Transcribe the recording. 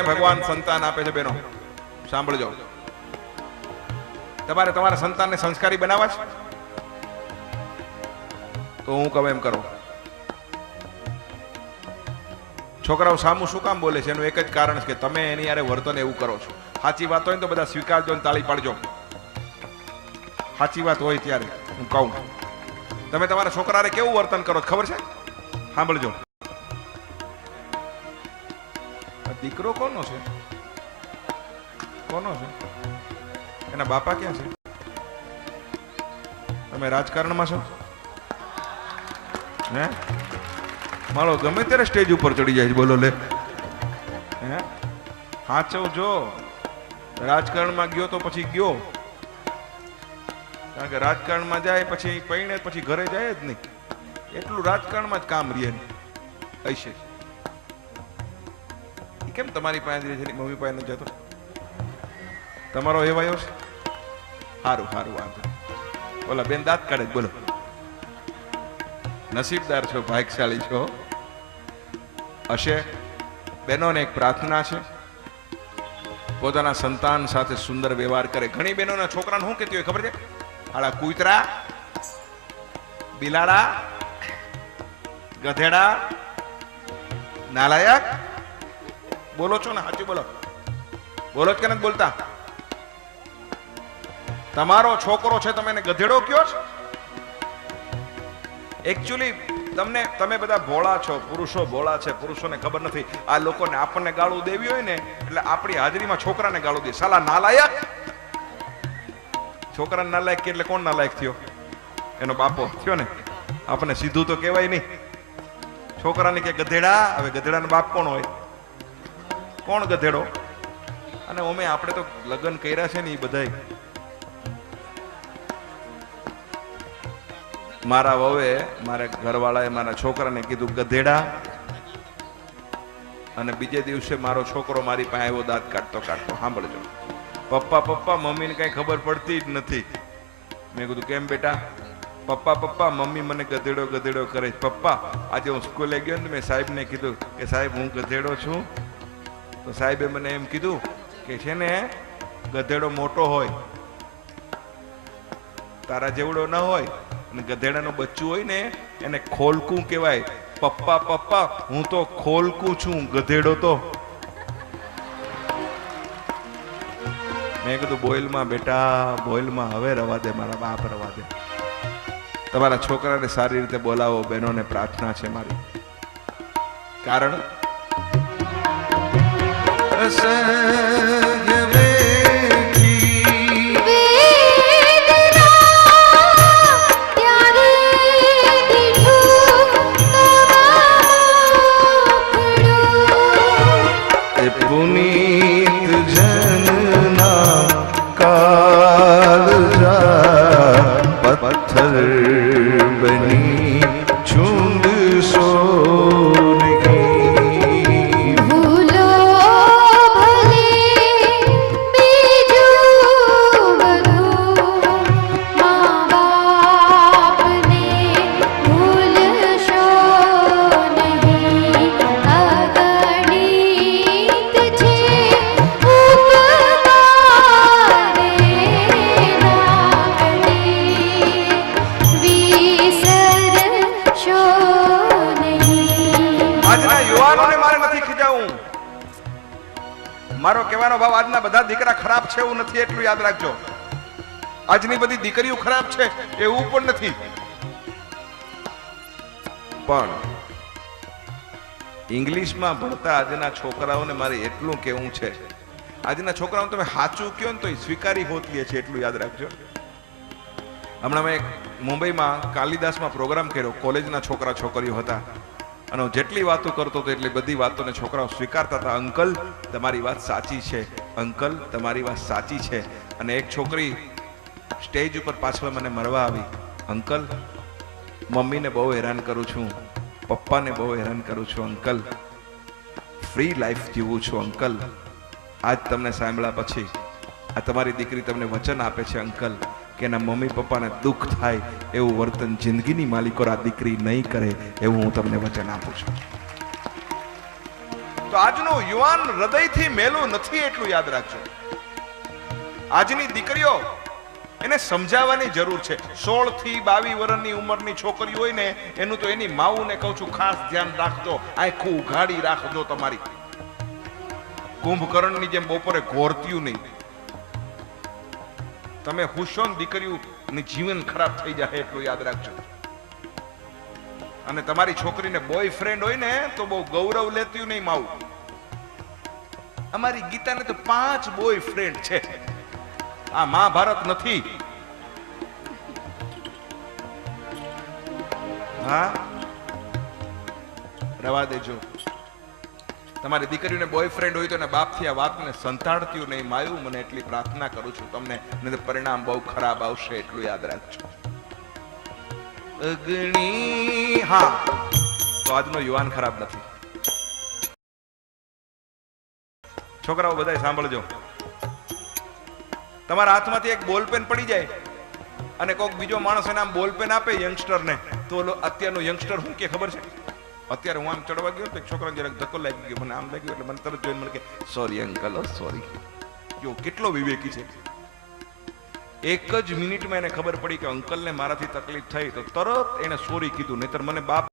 ભગવાન સંતાન આપે છે બેનો, સાંભળજો. તમારે તમારા સંતાનને સંસ્કારી બનાવવા છે તો હું કહું એમ કરો. છોકરાઓ સામું શું કામ બોલે છે એનું એક જ કારણ છે કે તમે એની યારે વર્તન એવું કરો છો. સાચી વાત હોય ને તો બધા સ્વીકારજો ને તાળી પાડજો. સાચી વાત હોય ત્યારે હું કહું. તમે તમારા છોકરાને કેવું વર્તન કરો ખબર છે? સાંભળજો. દીકરો કોનો છે? કોનો છે? એના બાપા ક્યાં છે? તમે રાજકારણમાં છો? હે મારો ગમે ત્યારે સ્ટેજ ઉપર ચડી જાય છે. બોલો લે. હે હાચવ જો. રાજકારણમાં ગયો તો પછી ગયો, કારણ કે રાજકારણમાં જાય પછી પૈણે પછી ઘરે જાય જ નહીં. એટલું રાજકારણમાં જ કામ રહે હશે. કેમ તમારી પાસે રહે છે મમ્મી પાસે નથી જતો? તમારો એવાયો છે? સારું સારું વાંધો. બોલા બેન દાંત કાઢે બોલો. નસીબદાર છો, ભાગ્યશાળી છો. હશે બહેનોને એક પ્રાર્થના છે, પોતાના સંતાન સાથે સુંદર વ્યવહાર કરે. ઘણી બહેનોના છોકરાને શું કહેતી હોય ખબર છે? આળા કૂતરા, બિલાડા, ગધેડા, નાલાયક. બોલો છો ને? સાચું બોલો. બોલો જ કે નથી બોલતા? તમારો છોકરો છે તમે એને ગધેડો કયો છો? એકચ્યુઅલી તમે બધા ભોળા છો, પુરુષો ભોળા છે. પુરુષોને ખબર નથી આ લોકોને આપણને ગાળું દેવી હોય ને એટલે આપણી હાજરીમાં છોકરાને ગાળું દે. સાલા નાલાયક. છોકરાને નાલાયક એટલે કોણ નાલાયક થયો? એનો બાપો થયો ને. આપણને સીધું તો કહેવાય નહીં. છોકરાને કે ગધેડા. હવે ગધેડાનો બાપ કોણ હોય? કોણ ગધેડો? અને ઓમે આપણે તો લગ્ન કર્યા છે ને એ બધાય. મારા વહુએ મારા ઘરવાળાએ મારા છોકરાને કીધું ગધેડા, અને બીજે દિવસે મારો છોકરો મારી પાસે આવ્યો દાંત કાઢતો કાઢતો. સાંભળજો. પપ્પા પપ્પા મમ્મીને કઈ ખબર પડતી જ નથી. મેં કીધું કેમ બેટા? પપ્પા પપ્પા મમ્મી મને ગધેડો ગધેડો કરે છે. પપ્પા આજે હું સ્કૂલે ગયો ને મેં સાહેબને કીધું કે સાહેબ હું ગધેડો છું. તો સાહેબે મને એમ કીધું કે છે ને ગધેડો મોટો હોય, તારા જેવડો ન હોય, અને ગધેડાનું બચ્ચું હોય ને એને ખોલકું કહેવાય. પપ્પા પપ્પા હું તો ખોલકું છું, ગધેડો તો. મેં કીધું બોઇલમાં બેટા, બોઇલમાં હવે રવા દે, મારા બાપ રવા દે. તમારા છોકરાને સારી રીતે બોલાવો. બહેનોને પ્રાર્થના છે મારી. કારણ મારો કહેવાનો ભાવ આજના બધા દીકરા ખરાબ છે એવું નથી, એટલું યાદ રાખજો. આજની બધી દીકરીઓ ખરાબ છે એવું પણ નથી. પણ ઇંગ્લિશમાં ભણતા આજના છોકરાઓને મારે એટલું કહેવું છે, આજના છોકરાઓને તમે સાચું કહો ને તો સ્વીકારી હોતી છે, એટલું યાદ રાખજો. હમણાં મેં મુંબઈમાં કાલિદાસમાં પ્રોગ્રામ કર્યો. કોલેજના છોકરા છોકરીઓ હતા અને હું જેટલી વાતો કરતો હતો એટલી બધી વાતોને છોકરાઓ સ્વીકારતા હતા. અંકલ તમારી વાત સાચી છે, અંકલ તમારી વાત સાચી છે. અને એક છોકરી સ્ટેજ ઉપર પાછળ મને મળવા આવી. અંકલ મમ્મીને બહુ હેરાન કરું છું, પપ્પાને બહુ હેરાન કરું છું અંકલ, ફ્રી લાઈફ જીવું છું અંકલ. આજ તમને સાંભળ્યા પછી આ તમારી દીકરી તમને વચન આપે છે અંકલ કે એના મમ્મી પપ્પાને દુઃખ થાય એવું વર્તન જિંદગીની માલિકો આ દીકરી નહીં કરે, એવું હું તમને વચન આપું છું. તો આજનો યુવાન હૃદયથી મેલું નથી, એટલું યાદ રાખજો. આજની દીકરીઓ એને સમજાવવાની જરૂર છે. 16 થી 22 વર્ષની ઉંમરની છોકરી હોય ને એનું તો એની માવુને કહું છું ખાસ ધ્યાન રાખજો, આંખું ઉઘાડી રાખજો તમારી. કુંભકર્ણની જેમ બપોરે ઘોરત્યું નહીં. તમે હુશો ને દીકરીઓની જીવન ખરાબ થઈ જાય એટલું યાદ રાખજો. અને તમારી છોકરીને બોયફ્રેન્ડ હોય ને તો બહુ ગૌરવ લેતી નહીં માવું. અમારી ગીતાને તો 5 બોયફ્રેન્ડ છે. આ મહાભારત નથી. હા, રવા દેજો. તમારી દીકરીને બોયફ્રેન્ડ હોય તો એના બાપથી આ વાતને સંતાડતી નહીં માયું. મને એટલી પ્રાર્થના કરું છું તમને, નહીં તો પરિણામ બહુ ખરાબ આવશે એટલું યાદ રાખજો. અગ્નિ. હા, તો આજનો યુવાન ખરાબ નથી. છોકરાઓ બધા સાંભળજો. તમારા હાથમાંથી એક બોલપેન પડી જાય અને કોઈક બીજો માણસ એને આમ બોલપેન આપે યંગસ્ટરને, તો અત્યારનો યંગસ્ટર શું કે ખબર છે? અત્યારે હું આમ ચડવા ગયો તો એક છોકરાને જરાક ધક્કો લાગી ગયો, મને આમ લાગ્યું એટલે મને તરત જોઈને મને કે સોરી અંકલ, સોરી. જો કેટલો વિવેકી છે. એક જ મિનિટમાં એને ખબર પડી કે અંકલને મારાથી તકલીફ થઈ તો તરત એને સોરી કીધું. નહીતર મને બાપ